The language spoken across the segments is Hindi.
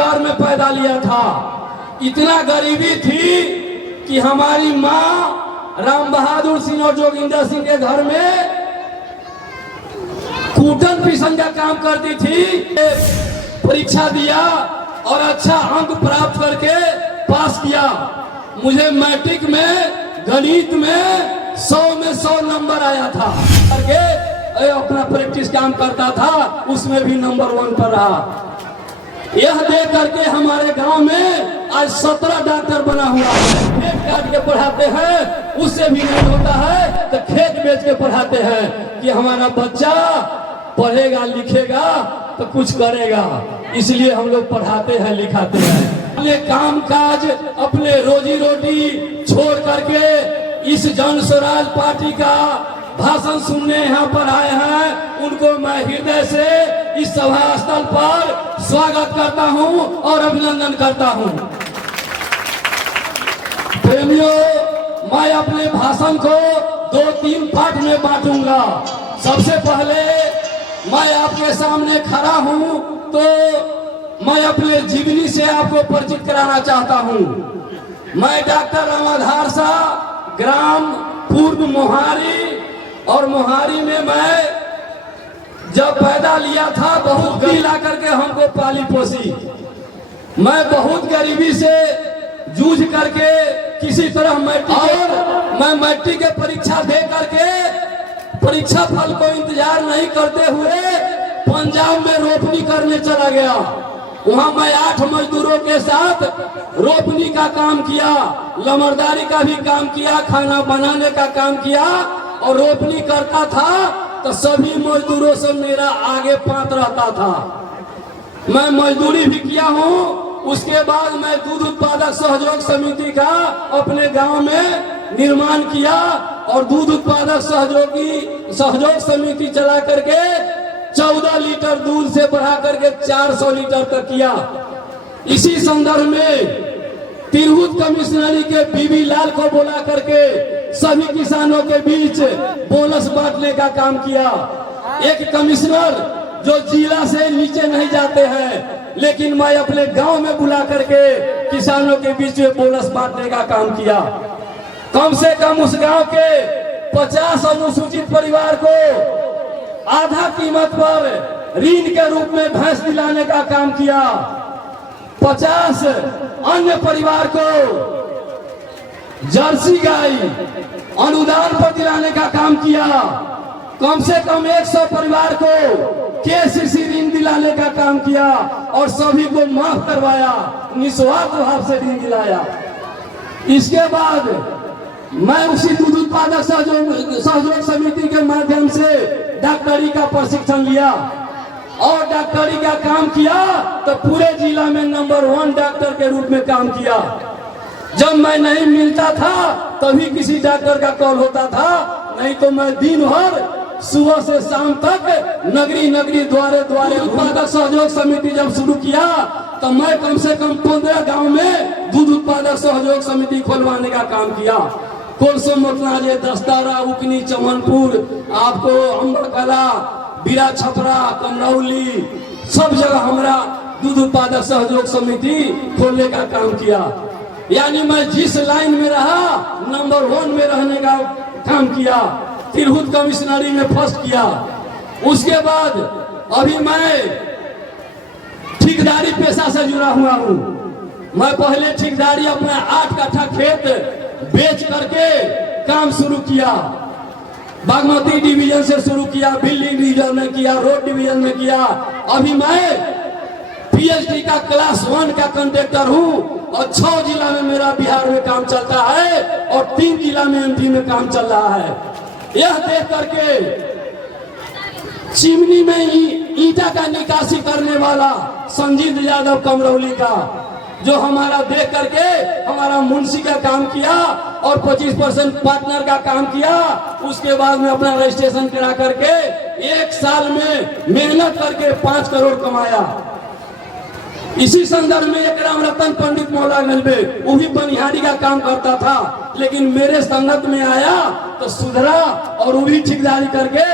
परिवार में पैदा लिया था। इतना गरीबी थी कि हमारी माँ राम बहादुर सिंह और जोगिंदर सिंह के घर में कूटन पीसन का काम करती थी। परीक्षा दिया और अच्छा अंक प्राप्त करके पास किया। मुझे मैट्रिक में गणित में 100 में 100 नंबर आया था। करके अपना प्रैक्टिस काम करता था, उसमें भी नंबर 1 पर रहा। यह देख करके हमारे गांव में आज 17 डॉक्टर बना हुआ है। खेत काट के पढ़ाते हैं, उससे भी नहीं होता है तो खेत बेच के पढ़ाते हैं कि हमारा बच्चा पढ़ेगा लिखेगा तो कुछ करेगा। इसलिए हम लोग पढ़ाते हैं लिखाते हैं। अपने काम काज अपने रोजी रोटी छोड़ करके इस जन स्वराज पार्टी का भाषण सुनने यहाँ पर आए हैं। उनको मैं हृदय से इस सभा स्थल पर स्वागत करता हूँ और अभिनंदन करता हूँ। प्रेमियों, मैं अपने भाषण को 2-3 पार्ट में बांटूंगा। सबसे पहले मैं आपके सामने खड़ा हूँ तो मैं अपने जीवनी से आपको परिचित कराना चाहता हूँ। मैं डॉक्टर रामाधार शाह, ग्राम पूर्व मोहारी, और मोहारी में मैं जब पैदा लिया था बहुत गरीबी ला करके हमको पाली पोसी। मैं बहुत गरीबी से जूझ करके किसी तरह मैं मैट्रिक के परीक्षा दे करके परीक्षा फल को इंतजार नहीं करते हुए पंजाब में रोपनी करने चला गया। वहां मैं 8 मजदूरों के साथ रोपनी का काम किया, लमरदारी का भी काम किया, खाना बनाने का काम किया और रोपनी करता था तो सभी मजदूरों से मेरा आगे पांत रहता था। मैं मजदूरी भी किया हूँ। उसके बाद मैं दूध उत्पादक सहयोग समिति का अपने गांव में निर्माण किया और दूध उत्पादक सहयोग समिति चला करके 14 लीटर दूध से बढ़ा करके 400 लीटर तक किया। इसी संदर्भ में तिरहुत कमिश्नरी के बीबी लाल को बुला करके सभी किसानों के बीच बोनस बांटने का काम किया। एक कमिश्नर जो जिला से नीचे नहीं जाते हैं, लेकिन मैं अपने गांव में बुला करके किसानों के बीच में बोनस बांटने का काम किया। कम से कम उस गांव के 50 अनुसूचित परिवार को आधा कीमत पर ऋण के रूप में भैंस दिलाने का काम किया। 50 अन्य परिवार को जर्सी गाय अनुदान पर दिलाने का काम किया। कम से कम 100 परिवार को केसीसी ऋण दिलाने का काम किया और सभी को माफ करवाया, निस्वार्थ भाव से ऋण दिलाया। इसके बाद मैं उसी दूध उत्पादक सहयोग समिति के माध्यम से डॉक्टरी का प्रशिक्षण लिया और डॉक्टरी का काम किया तो पूरे जिला में नंबर 1 डॉक्टर के रूप में काम किया। जब मैं नहीं मिलता था तभी किसी डॉक्टर का कॉल होता था, नहीं तो मैं दिन भर सुबह से शाम तक नगरी द्वारे उत्पादक सहयोग समिति जब शुरू किया तो मैं कम से कम 15 गांव में दूध उत्पादक सहयोग समिति खोलवाने का काम किया। कोलसो मोतनाजे, दस्तारा, उकनी, चमनपुर, आपको अम्बरकला, बीरा छपरा, कमरौली, सब जगह हमारा दूध उत्पादक सहयोग समिति खोलने का काम किया। यानी मैं जिस लाइन में रहा नंबर 1 में रहने का काम किया। तिरहुत कमिश्नरी में फर्स्ट किया। उसके बाद अभी मैं ठेकेदारी पेशा से जुड़ा हुआ हूँ। मैं पहले ठेकेदारी अपना 8 कट्ठा खेत बेच करके काम शुरू किया। बागमती डिवीजन से शुरू किया, बिल्डिंग डिवीजन में किया, रोड डिवीजन में किया। अभी मैं पीएचडी का क्लास 1 का कंडक्टर हूँ और 6 जिला में मेरा बिहार में काम चलता है और 3 जिला में एमपी में काम चल रहा है। यह देख करके चिमनी में ईंटा का निकासी करने वाला संजीत यादव कमरौली का, जो हमारा देख करके हमारा मुंशी का काम किया और 25% पार्टनर का काम किया। उसके बाद में अपना रजिस्ट्रेशन करा करके 1 साल में मेहनत करके 5 करोड़ कमाया। इसी संदर्भ में एक राम रतन पंडित मौला गंजबे, वो भी बनिहारी का काम करता था, लेकिन मेरे संगत में आया तो सुधरा और वो भी ठेकेदारी करके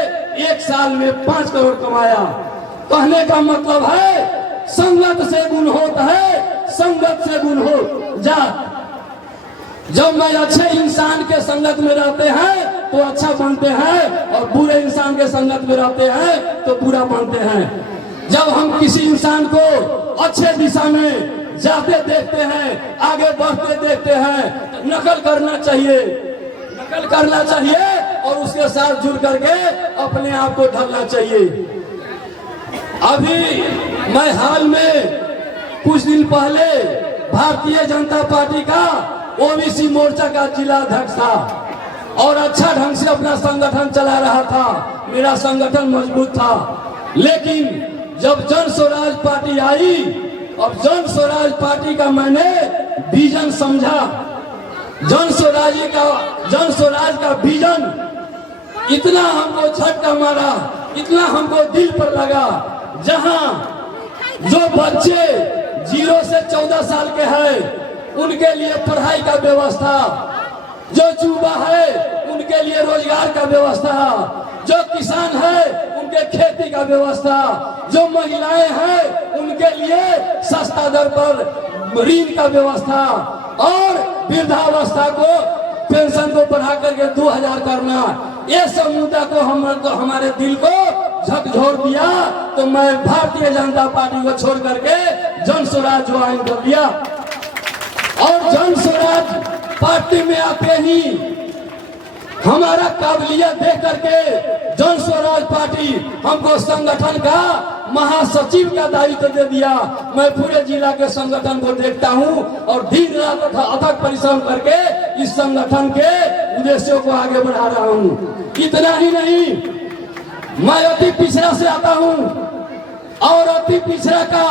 1 साल में 5 करोड़ कमाया। कहने का मतलब है संगत से गुण होता है, जात। जब मैं अच्छे इंसान के संगत में रहते हैं तो अच्छा बनते हैं, और बुरे इंसान के संगत में रहते हैं तो बुरा बनते हैं। जब हम किसी इंसान को अच्छे दिशा में जाते देखते हैं, आगे बढ़ते देखते हैं, तो नकल करना चाहिए, नकल करना चाहिए और उसके साथ जुड़ करके अपने आप को ढलना चाहिए। अभी मैं हाल में कुछ दिन पहले भारतीय जनता पार्टी का ओबीसी मोर्चा का जिला अध्यक्ष था और अच्छा ढंग से अपना संगठन चला रहा था, मेरा संगठन मजबूत था। लेकिन जब जन स्वराज पार्टी आई, अब जन स्वराज पार्टी का मैंने विजन समझा। जन स्वराज का विजन इतना हमको झटका मारा, इतना हमको दिल पर लगा। जहां जो बच्चे 0 से 14 साल के हैं उनके लिए पढ़ाई का व्यवस्था, जो युवा है उनके लिए रोजगार का व्यवस्था, जो किसान है उनके खेती का व्यवस्था, जो महिलाएं हैं उनके लिए सस्ता दर पर ऋण का व्यवस्था, और वृद्धावस्था को पेंशन को बढ़ा करके 2000 करना, ये सब मुद्दा को हमारे दिल को झकझोर दिया। तो मैं भारतीय जनता पार्टी को छोड़ करके जन स्वराज ज्वाइन कर दिया। और जन स्वराज पार्टी में आते ही हमारा काबिलियत देख करके जन स्वराज पार्टी हमको संगठन का महासचिव का दायित्व दे दिया। मैं पूरे जिला के संगठन को देखता हूं और दिन रात अथक परिश्रम करके इस संगठन के उद्देश्यों को आगे बढ़ा रहा हूं। इतना ही नहीं, मैं अति पिछड़ा से आता हूं और अति पिछड़ा का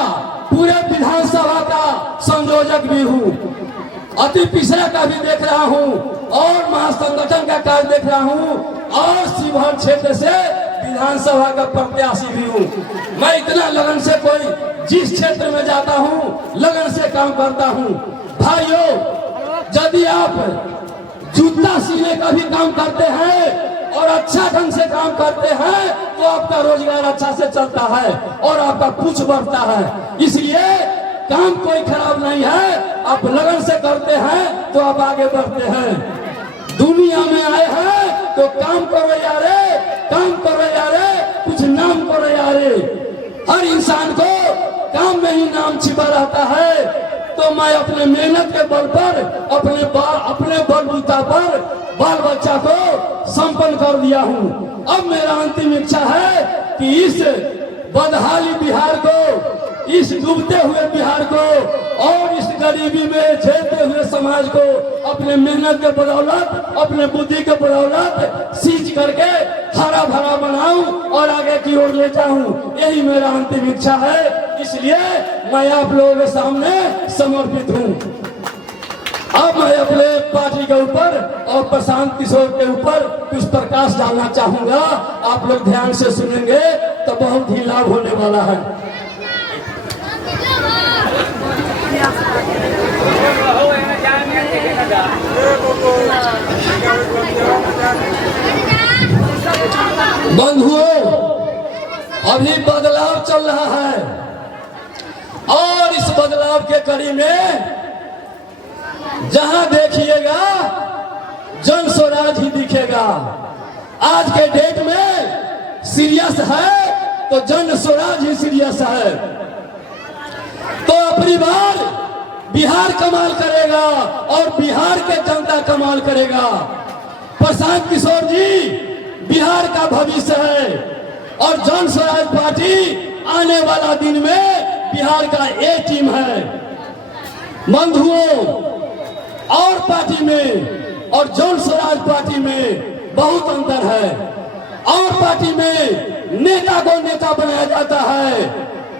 पूरे विधानसभा का संयोजक भी हूं, अति पिछड़ा का भी देख रहा हूं और महासंगठन का कार्य देख रहा हूं, और शिवहर क्षेत्र से विधानसभा का प्रत्याशी भी हूं। मैं इतना लगन से कोई जिस क्षेत्र में जाता हूं लगन से काम करता हूं। भाइयों, यदि आप जूता सीने का भी काम करते हैं और अच्छा ढंग से काम करते हैं तो आपका रोजगार अच्छा से चलता है और आपका कुछ बढ़ता है। इसलिए काम कोई खराब नहीं है, आप लगन से करते हैं तो आप आगे बढ़ते हैं। दुनिया में आए हैं तो काम करो यारे, काम करो यारे, कुछ नाम करो यारे। हर इंसान को काम में ही नाम छिपा रहता है। तो मैं अपने मेहनत के बल पर, अपने बलबूता पर बाल बच्चा को संपन्न कर दिया हूँ। अब मेरा अंतिम इच्छा है कि इस बदहाली बिहार को, इस डूबते हुए बिहार को और इस गरीबी में झेलते हुए समाज को अपने मेहनत के बदौलत, अपने बुद्धि के बदौलत सींच करके हरा भरा बनाऊं और आगे की ओर ले जाऊं। यही मेरा अंतिम इच्छा है। इसलिए मैं आप लोगों के सामने समर्पित हूं। अब मैं अपने पार्टी के ऊपर और प्रशांत किशोर के ऊपर कुछ प्रकाश डालना चाहूंगा। आप लोग ध्यान से सुनेंगे तो बहुत ही लाभ होने वाला है। बंधुओं, अभी बदलाव चल रहा है और इस बदलाव के कड़ी में जहां देखिएगा जन स्वराज ही दिखेगा। आज के डेट में सीरियस है तो जन स्वराज ही सीरियस है। तो अपनी बार बिहार कमाल करेगा और बिहार के जनता कमाल करेगा। प्रशांत किशोर जी बिहार का भविष्य है और जन स्वराज पार्टी आने वाला दिन में बिहार का ए टीम है। बंधुओं, और पार्टी में और जन स्वराज पार्टी में बहुत अंतर है। और पार्टी में नेता को नेता बनाया जाता है,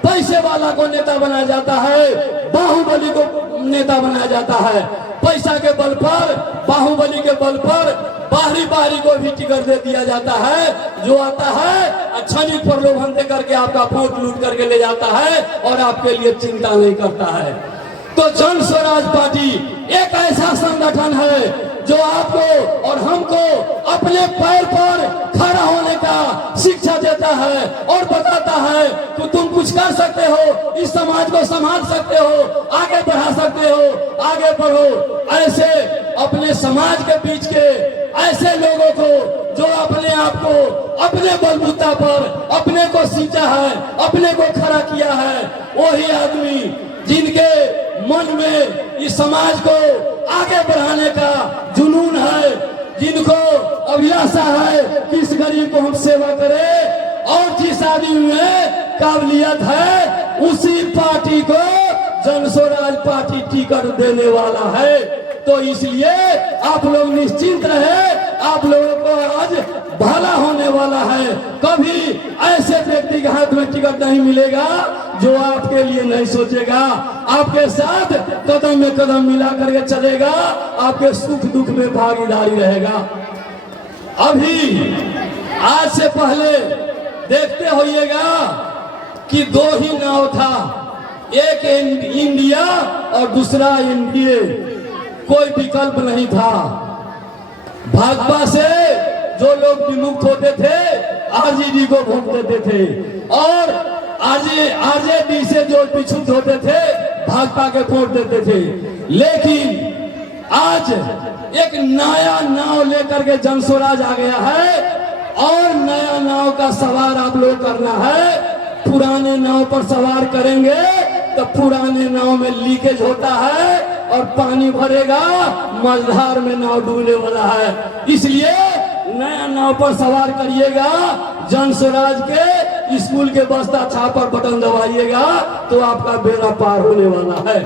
पैसे वाला को नेता बनाया जाता है, बाहुबली को नेता बनाया जाता है। पैसा के बल पर, बाहुबली के बल पर बाहरी को भी टिकट दे दिया जाता है। जो आता है क्षणिक प्रलोभन दे करके आपका वोट लूट करके ले जाता है और आपके लिए चिंता नहीं करता है। तो जन स्वराज पार्टी एक ऐसा संगठन है जो आपको और हमको अपने पैर पर खड़ा होने का शिक्षा देता है और बताता है कि तुम कुछ कर सकते हो, इस समाज को संभाल सकते हो, आगे बढ़ा सकते हो, आगे बढ़ो। ऐसे अपने समाज के बीच के ऐसे लोगों को जो अपने आप को अपने बलबूता पर अपने को सींचा है, अपने को खड़ा किया है, वही आदमी जिनके मन में इस समाज को आगे बढ़ाने का जुनून है, जिनको अभिलाषा है कि इस गरीब को हम सेवा करें और जिस आदमी में काबिलियत है उसी पार्टी को जन स्वराज पार्टी टिकट देने वाला है। तो इसलिए आप लोग निश्चिंत रहे, आप लोगों को आज भला होने वाला है। कभी ऐसे व्यक्ति के हाथ में टिकट नहीं मिलेगा जो आपके लिए नहीं सोचेगा, आपके साथ कदम में कदम मिला करके चलेगा, आपके सुख दुख में भागीदारी रहेगा। अभी आज से पहले देखते होइएगा कि दो ही नाव था, एक इंडिया और दूसरा एनडीए, कोई विकल्प नहीं था। भाजपा से जो लोग विमुक्त होते थे आरजेडी को वोट देते थे और आरजेडी से जो विक्षुब्ध होते थे भाजपा के वोट देते थे। लेकिन आज एक नया नाव लेकर के जन स्वराज आ गया है और नया नाव का सवार आप लोग करना है। पुराने नाव पर सवार करेंगे तो पुराने नाव में लीकेज होता है और पानी भरेगा, मझधार में नाव डूबने वाला है। इसलिए नया नाव पर सवार करिएगा, जन स्वराज के स्कूल के बस्ता छाप पर बटन दबाइएगा तो आपका बेड़ा पार होने वाला है।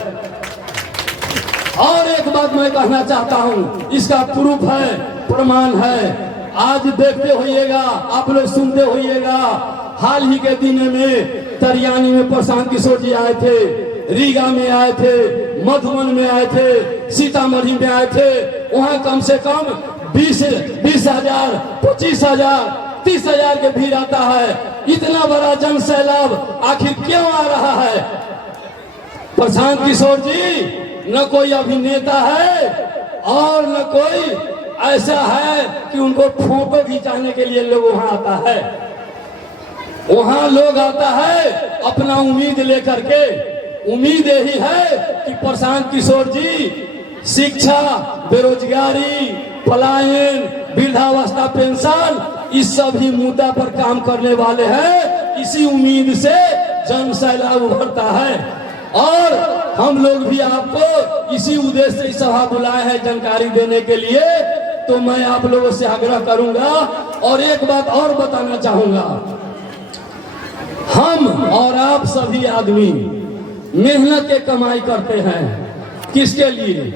और एक बात मैं कहना चाहता हूं, इसका प्रूफ है, प्रमाण है। आज देखते होइएगा, आप लोग सुनते होइएगा, हाल ही के दिन में तरियानी में प्रशांत किशोर जी आए थे, रीगा में आए थे, मधुबन में आए थे, सीतामढ़ी में आए थे। वहां कम से कम 20,000, 25,000, 30,000 के भीड़ आता है। इतना बड़ा जन सैलाब आखिर क्यों आ रहा है? प्रशांत किशोर जी न कोई अभिनेता है और न कोई ऐसा है कि उनको फोटो खिंचाने के लिए लोग वहां आता है। वहां लोग आता है अपना उम्मीद लेकर के। उम्मीद यही है कि प्रशांत किशोर जी शिक्षा, बेरोजगारी, पलायन, वृद्धावस्था पेंशन, इस सभी मुद्दा पर काम करने वाले हैं। इसी उम्मीद से जन सैलाब उभरता है और हम लोग भी आपको इसी उद्देश्य से सभा बुलाए हैं जानकारी देने के लिए। तो मैं आप लोगों से आग्रह करूंगा और एक बात और बताना चाहूंगा, हम और आप सभी आदमी मेहनत के कमाई करते हैं। किसके लिए?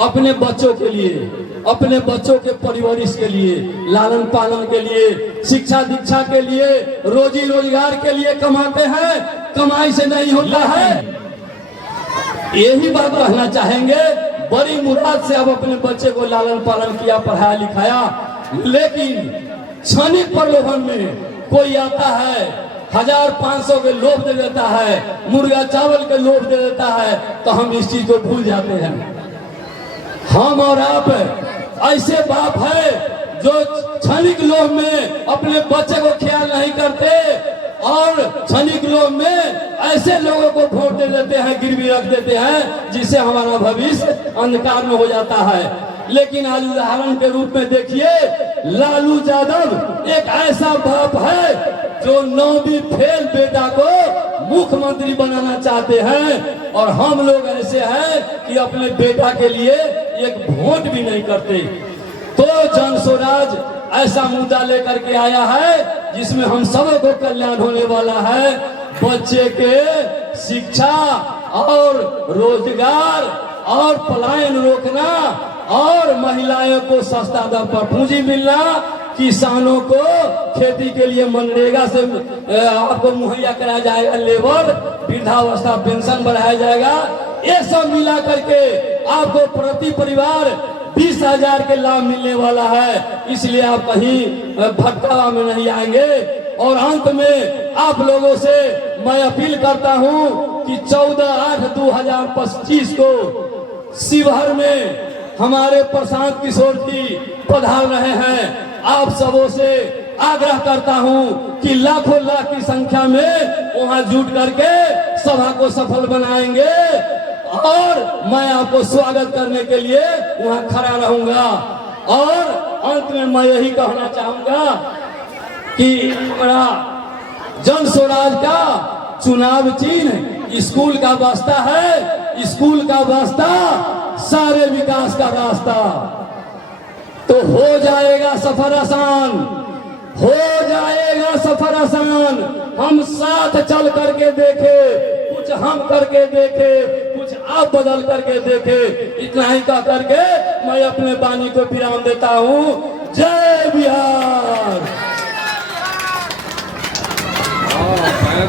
अपने बच्चों के लिए, अपने बच्चों के परवरिश के लिए, लालन पालन के लिए, शिक्षा दीक्षा के लिए, रोजी रोजगार के लिए कमाते हैं। कमाई से नहीं होता है। यही बात कहना चाहेंगे। बड़ी मुराद से अब अपने बच्चे को लालन पालन किया, पढ़ाया लिखाया, लेकिन क्षणिक प्रलोभन में कोई आता है 1,000-500 के लोभ दे देता है, मुर्गा चावल के लोभ दे देता है, तो हम इस चीज को भूल जाते हैं। हम और आप ऐसे बाप है जो क्षणिक लोभ में अपने बच्चे को ख्याल नहीं करते और क्षणिक लोभ में ऐसे लोगों को वोट दे देते हैं, गिरवी रख देते हैं, जिससे हमारा भविष्य अंधकार में हो जाता है। लेकिन आज उदाहरण के रूप में देखिए, लालू यादव एक ऐसा बाप है जो 9वीं फेल बेटा को मुख्यमंत्री बनाना चाहते हैं और हम लोग ऐसे हैं कि अपने बेटा के लिए एक वोट भी नहीं करते। तो जन स्वराज ऐसा मुद्दा लेकर के आया है जिसमें हम सबको कल्याण होने वाला है। बच्चे के शिक्षा और रोजगार और पलायन रोकना और महिलाओं को सस्ता दर पर पूंजी मिलना, किसानों को खेती के लिए मनरेगा से आपको मुहैया कराया जाएगा लेबर, वृद्धावस्था पेंशन बढ़ाया जाएगा। ये सब मिला करके आपको प्रति परिवार 20,000 के लाभ मिलने वाला है। इसलिए आप कहीं भटकावा में नहीं आएंगे। और अंत में आप लोगों से मैं अपील करता हूं कि 14/8/2025 को शिवहर में हमारे प्रशांत किशोर जी पधार रहे हैं। आप सबों से आग्रह करता हूं कि लाखों लाख की संख्या में वहां जुट करके सभा को सफल बनाएंगे और मैं आपको स्वागत करने के लिए वहां खड़ा रहूंगा। और अंत में मैं यही कहना चाहूंगा कि हमारा जन स्वराज का चुनाव चिन्ह स्कूल का वास्ता है, स्कूल का वास्ता सारे विकास का रास्ता। तो हो जाएगा सफर आसान, हो जाएगा सफर आसान। हम साथ चल करके देखे, कुछ हम करके देखे, कुछ आप बदल करके देखे। इतना ही कह करके मैं अपने वाणी को विराम देता हूँ। जय बिहार।